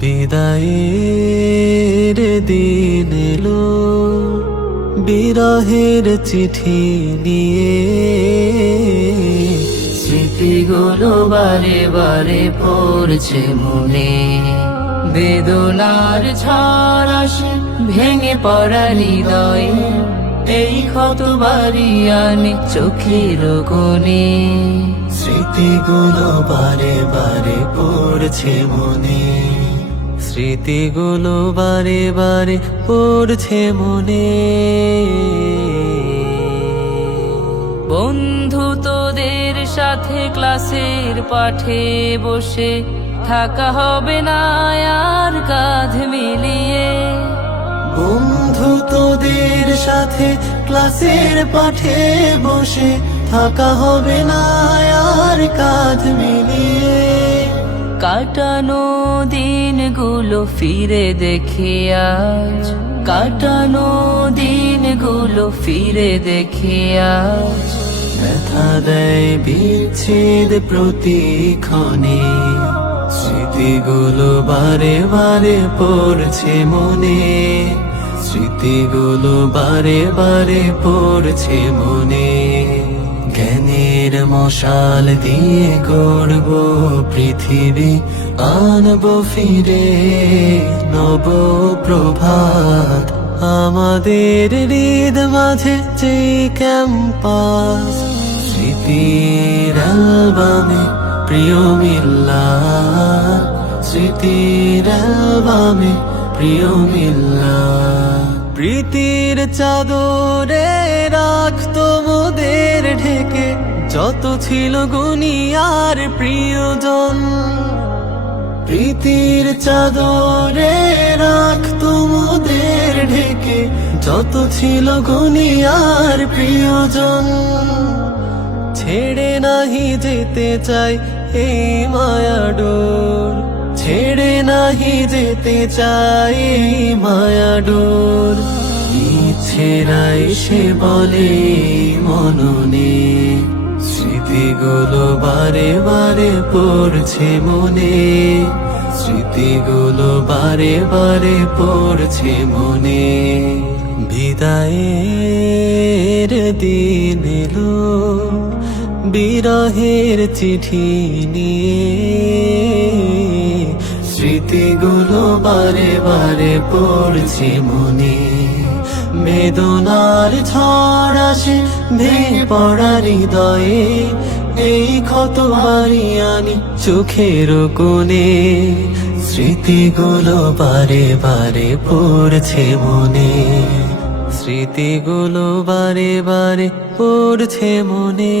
বিদায়ের দিন এলো বিরহের চিঠি নিয়ে, স্মৃতিগুলো বারে বারে পড়ছে মনে, বেদনার ঝড় আসে ভেঙে পড়া হৃদয়ে, এই ক্ষত বাড়ি আনে চোখের কোণে। স্মৃতিগুলো বারে বারে পড়ছে মনে, স্মৃতিগুলো বারে বারে পড়ছে মনে। বন্ধু তোদের সাথে ক্লাসের পাঠে বসে থাকা হবে না আর কাঁধ মিলিয়ে, বন্ধু তোদের সাথে ক্লাসের পাঠে বসে থাকা হবে না আর কাঁধ মিলিয়ে। কাটানো দিনগুলো ফিরে দেখে আজ, কাটানো দিনগুলো ফিরে দেখে আজ, ব্যথা দেয় বিচ্ছেদ প্রতিক্ষণে, স্মৃতিগুলো বারে বারে পড়ছে মনে, স্মৃতিগুলো বারে বারে পড়ছে মনে। জ্ঞানের মশাল দিয়ে গড়ব পৃথিবী, আনবো ফিরে নব প্রভাত। আমাদের হৃদ মাঝে যে ক্যাম্পাস, স্মৃতির অ্যালবামে প্রিয় মিল্লাত, স্মৃতির অ্যালবামে প্রিয় মিল্লাত। প্রীতির চাদরে রাখতো মোদের ঢেকে, যত ছিল গুনিয়ার প্রিয়জন। প্রীতির চাদরে রাখতো মোদের ঢেকে, যত ছিল গুনিয়ার প্রিয়জন। ছেড়ে নাহি যেতে চাই এই মায়া ডোর, ছেড়ে নাহি যেতে চাই এই মায়া ডোর। ইচ্ছেরা এসে বলে মননে, স্মৃতিগুলো বারে বারে পড়ছে মনে, স্মৃতিগুলো বারে বারে পড়ছে মনে। বিদায়ের দিন এলো বিরহের চিঠি নিয়ে, স্মৃতিগুলো বারে বারে পড়ছে মনে। বেদনার ঝড় আসে ভেঙে পড়া হৃদয়ে, এই ক্ষত বাড়ি আনি চোখের কোণে। স্মৃতিগুলো বারে বারে পড়ছে মনে, স্মৃতিগুলো বারে বারে পড়ছে মনে।